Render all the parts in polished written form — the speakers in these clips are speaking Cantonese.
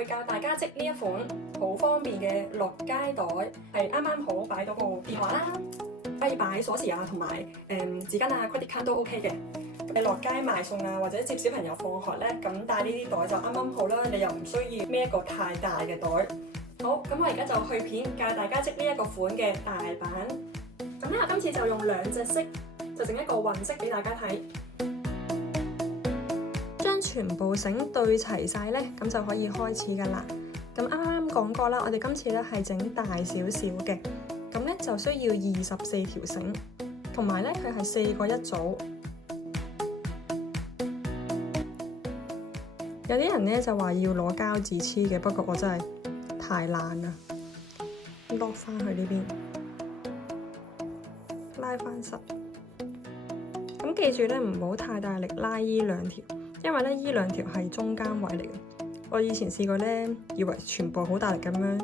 會教大家織呢一款好方便嘅落街袋，係啱啱好擺到部電話啦，可以擺鎖匙啊，同埋紙巾啊、credit card 都 OK 嘅。你落街買餸啊，或者接小朋友放學咧，咁帶呢啲袋就啱啱好啦。你又唔需要孭一個太大嘅袋。好，咁我而家就去片教大家織呢一個款嘅大版。咁咧，我今次就用2隻色，就整一個混色俾大家睇。將全部繩對齊晒咧，咁就可以開始噶啦。咁啱啱講過啦，我哋今次咧係整大少少嘅，咁咧就需要24條繩，同埋咧佢係4個一組。有啲人咧就話要攞膠紙黐嘅，不過我真係太懶啦。落翻去呢邊，拉翻實。咁記住咧，唔好太大力拉依2條，因為咧依2條係中間位嚟嘅。我以前試過咧，以為全部好大力咁樣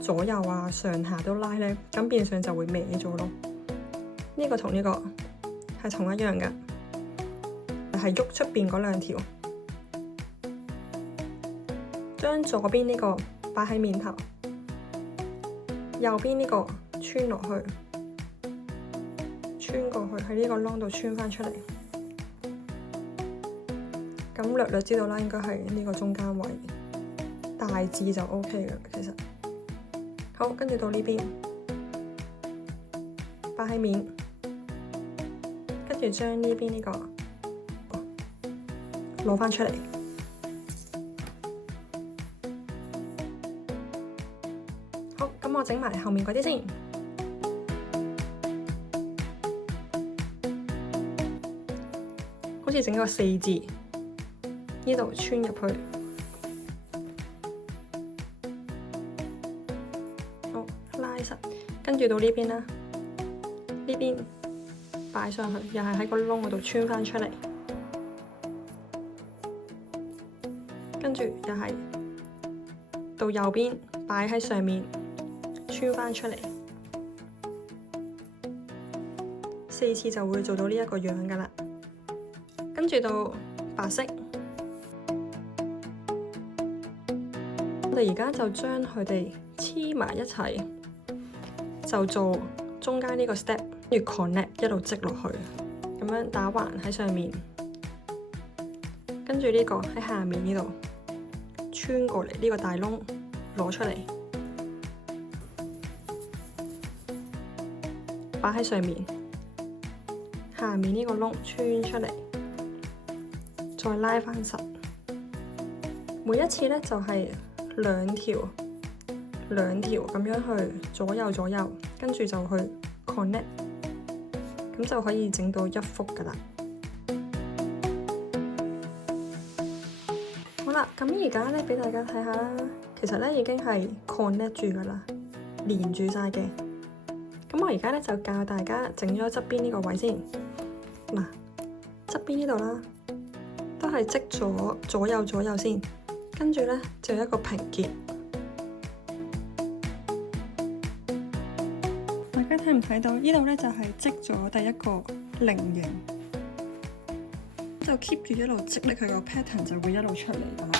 左右啊、上下都拉咧，咁變相就會歪咗咯。呢個同呢個係同一樣嘅，係喐出邊嗰2條。將左邊呢個擺喺面頭，右邊呢個穿落去，穿過去喺呢個窿度穿翻出嚟。咁略略知道啦，應該係呢個中間位，大致就 OK 嘅。其實好，跟住到呢邊擺喺面，跟住將呢邊呢個攞翻出嚟。好，咁我整埋後面嗰啲先。好似整個4字，呢度穿入去。好，拉實，跟住到呢邊啦，呢邊擺上去，又係喺個窿嗰度穿翻出嚟。跟住又係到右邊擺喺上面。穿翻出嚟，4次就會做到呢一個樣噶啦。跟住到白色，我哋而家就將佢哋黐埋一齊，就做中間呢個 step， 跟住 connect 一路織落去，咁樣打橫喺上面，跟住呢個喺下面呢度穿過嚟呢個大窿攞出嚟。擺喺上面，下面呢個窿穿出嚟，再拉翻實。每一次咧就係2條咁樣去左右，跟住就去 connect， 咁就可以整到一幅噶啦。好啦，咁而家咧俾大家睇下啦，其實咧已經係 connect 住噶啦，連住晒嘅。咁我而家咧就教大家整咗側邊呢個位先。嗱，側邊呢度啦，都係織咗左右先，跟住咧就有一個平結。大家睇唔睇到？呢度咧就係織咗第一個菱形，就 keep 住一路織咧，佢個 pattern 就會一路出嚟噶啦。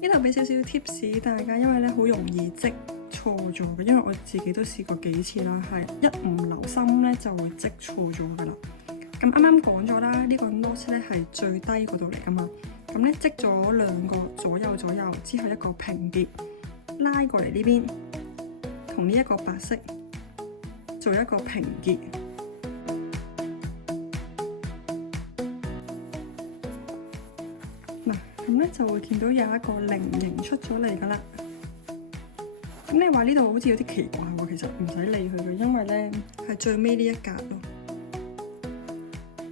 呢度俾少少 tips 大家，因為咧好容易織錯咗嘅，因為我自己都試過幾次啦，係一唔留心咧就會織錯咗噶啦。咁啱啱講咗啦，呢個 notch 咧係最低嗰度嚟噶嘛。咁咧織咗2個左右之後一個平結，拉過嚟呢邊，同呢一個白色做一個平結。嗱，咁咧就會見到有一個菱形出咗嚟噶啦。咁你話呢度好似有啲奇怪喎，其實唔使理佢嘅，因為咧係最尾呢一格咯。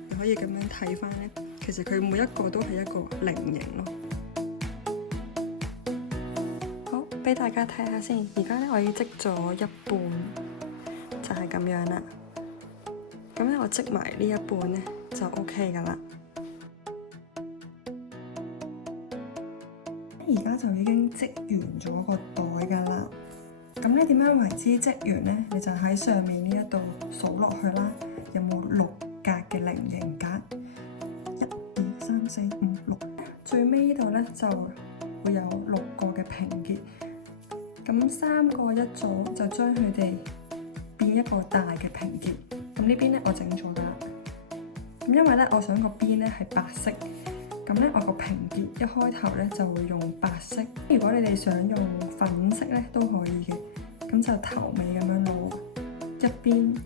你可以咁樣睇翻咧，其實佢每一個都係一個菱形咯。好，俾大家睇下先。而家咧我已經織咗一半，就係咁樣啦。咁咧我織埋呢一半咧就 OK 噶啦。而家就已經織完咗個袋噶啦。咁咧點樣為之織完咧？你就喺上面呢一度數落去啦，有冇6格嘅菱形格？1、2、3、4、5、6。最尾呢度咧就會有6個嘅平結，咁3個一組就將佢哋變一個大嘅平結。咁呢邊咧我整咗㗎啦。咁因為咧我想個邊咧係白色，咁咧我個平結一開頭咧就會用白色。如果你哋想用粉色咧都可以嘅，咁就頭尾咁樣攞一邊，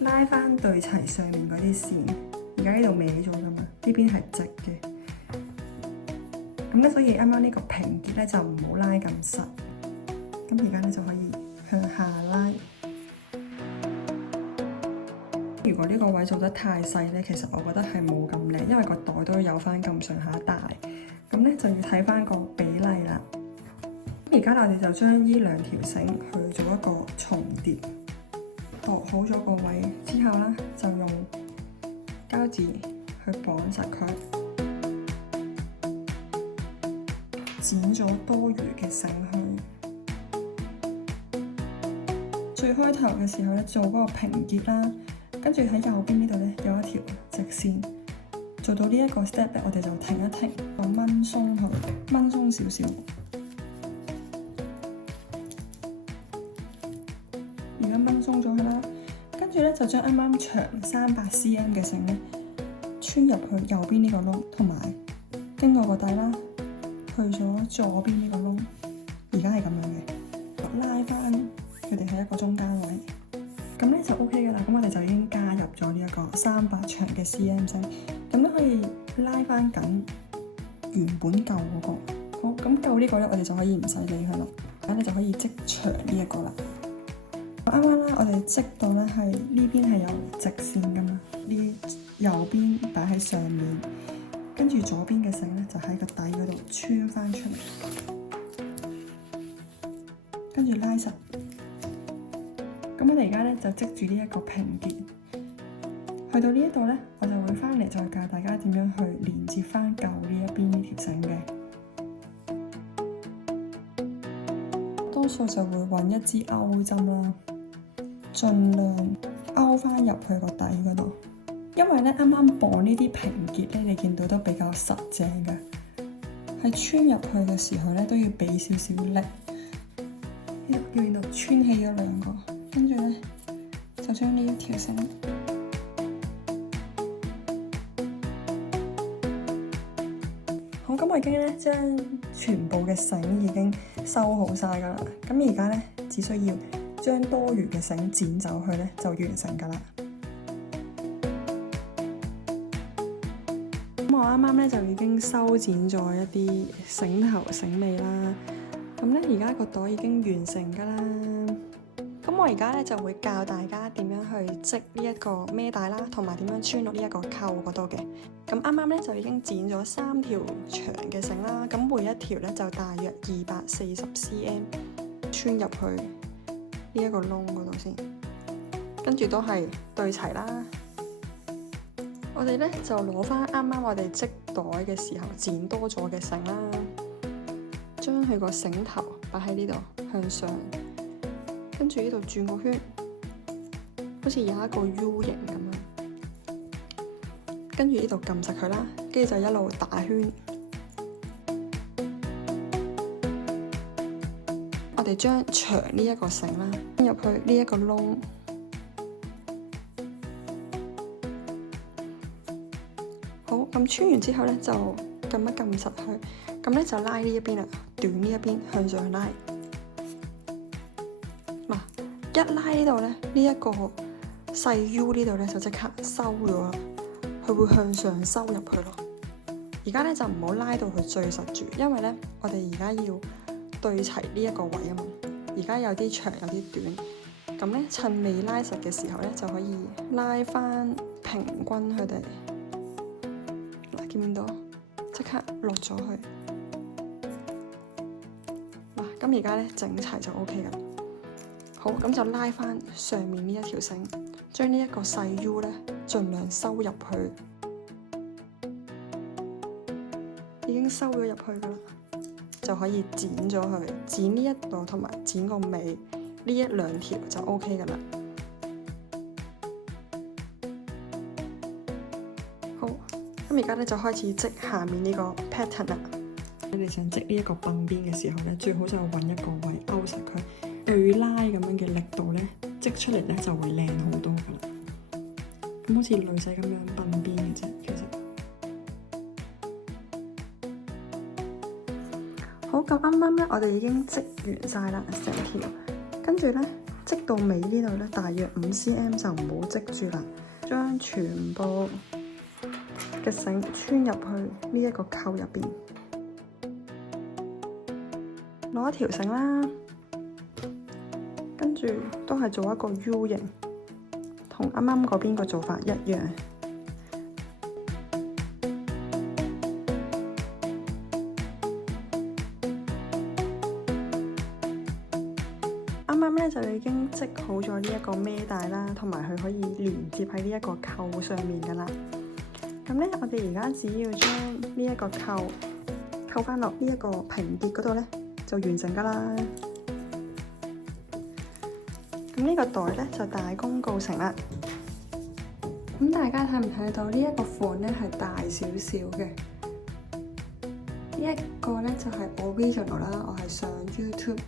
拉翻對齊上面嗰啲線。而家呢度歪咗㗎嘛，呢邊係直嘅。咁咧所以啱啱呢個平結咧就唔好拉咁實。咁而家咧就可以向下拉。如果呢個位做得太細咧，其實我覺得係冇咁靚，因為個袋都有翻咁上下大。咁咧就要睇翻個比例啦。而家我哋就將呢2條繩去做一個重疊，度好咗個位之後啦，就用膠紙去綁實佢，剪咗多餘嘅繩去。最開頭嘅時候咧，做嗰個平結啦，跟住喺右邊呢度咧有一條直線，做到呢一個 step 咧，我哋就停一停，就掹鬆佢，掹鬆少少。而家掹鬆咗佢啦，跟住咧就將啱啱長300 cm 嘅繩咧穿入去右邊呢個窿，同埋經過個底啦，去咗左邊呢個窿。而家係咁樣嘅，拉翻佢哋喺一個中間位，咁咧就 OK 噶啦。咁我哋就已經加入咗呢一個300長嘅 cm 繩，咁咧可以拉翻緊原本舊嗰個。好，咁舊呢個咧，我哋就可以唔使理佢啦。咁你就可以織長呢一個啦。啱啱啦，我哋織到咧係呢邊係有直線噶嘛，呢右邊擺喺上面，跟住左邊嘅繩咧就喺個底嗰度穿翻出嚟，跟住拉實。咁我哋而家咧就織住呢一個平結，去到呢一度咧，我就會翻嚟再教大家點樣去連接翻舊呢一邊呢條繩嘅。多數就會揾一支勾針啦，盡量勾翻入去個底嗰度，因為咧啱啱綁呢啲平結咧，你見到都比較實淨嘅，喺穿入去嘅時候咧都要俾少少力。呢度見到穿起咗2個，跟住咧就將呢一條繩，好，咁我已經咧將全部嘅繩已經收好晒噶啦。咁而家咧只需要將多餘嘅繩剪走去咧，就完成噶啦。咁我啱啱咧就已經修剪咗一啲繩頭繩尾啦。咁咧而家個袋已經完成噶啦。咁我而家咧就會教大家點樣去織呢一個孭帶啦，同埋點樣穿落呢一個扣嗰度嘅。咁啱啱咧就已經剪咗3條長嘅繩啦。咁每一條咧就大約240 cm 穿入去呢一個窿嗰度先，跟住都係對齊啦。我哋咧就攞翻啱啱我哋織袋嘅時候剪多咗嘅繩啦，將佢個繩頭擺喺呢度向上，跟住呢度轉個圈，好似有一個 U 型咁樣，跟住呢度撳實佢啦，跟住就一路打圈。我哋將長呢一個繩啦，入去呢一個窿，好，咁穿完之後咧就撳一撳實佢，咁咧就拉呢一邊啦，短呢一邊向上拉。嗱，一拉呢度咧，呢一個細 U 呢度咧就即刻收咗啦，佢會向上收入去咯。而家咧就唔好拉到佢最實住，因為咧我哋而家要對齊呢一個位啊嘛。而家有啲長有啲短，咁咧趁未拉實嘅時候咧就可以拉翻平均佢哋。嗱，見唔見到？即刻落咗去。嗱，咁而家咧整齊就 OK 噶。好，咁就拉翻上面呢一條繩，將呢一個細 U 咧盡量收入去，已經收咗入去噶啦。就可以剪咗佢，剪呢一度同埋剪個尾，呢1-2條就 OK 噶啦。好，咁咁而家咧就開始織下面呢個 pattern 啦。你想織呢一個鬢邊嘅時候咧，最好就揾一個位勾實佢，對拉咁樣嘅力度咧，織出嚟咧就會靚好多噶啦。咁好似女仔咁樣鬢邊嘅啫，其實。好，咁啱啱咧，我哋已經織完晒啦，成條。跟住咧，織到尾呢度咧，大約5cm 就唔好織住啦，將全部嘅繩穿入去呢一個扣入邊。攞一條繩啦，跟住都係做一個 U 型，同啱啱嗰邊個做法一樣。啱啱咧就已經織好咗呢一個孭帶啦，同埋佢可以連接喺呢一個扣上面噶啦。咁咧，我哋而家只要將呢一個扣翻落呢一個平結嗰度咧，就完成噶啦。咁呢個袋咧就大功告成啦。咁大家睇唔睇到呢一個款咧係大少少嘅？呢一個咧就係 original 啦，我係上 YouTube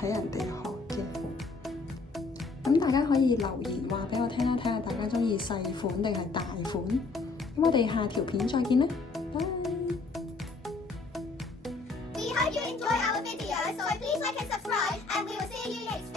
睇人哋學嘅。咁大家可以留言話俾我聽啦，睇下大家中意細款定係大款。咁我哋下條片再見啦，拜。We hope you enjoy our video, so please like and subscribe, and we will see you next week.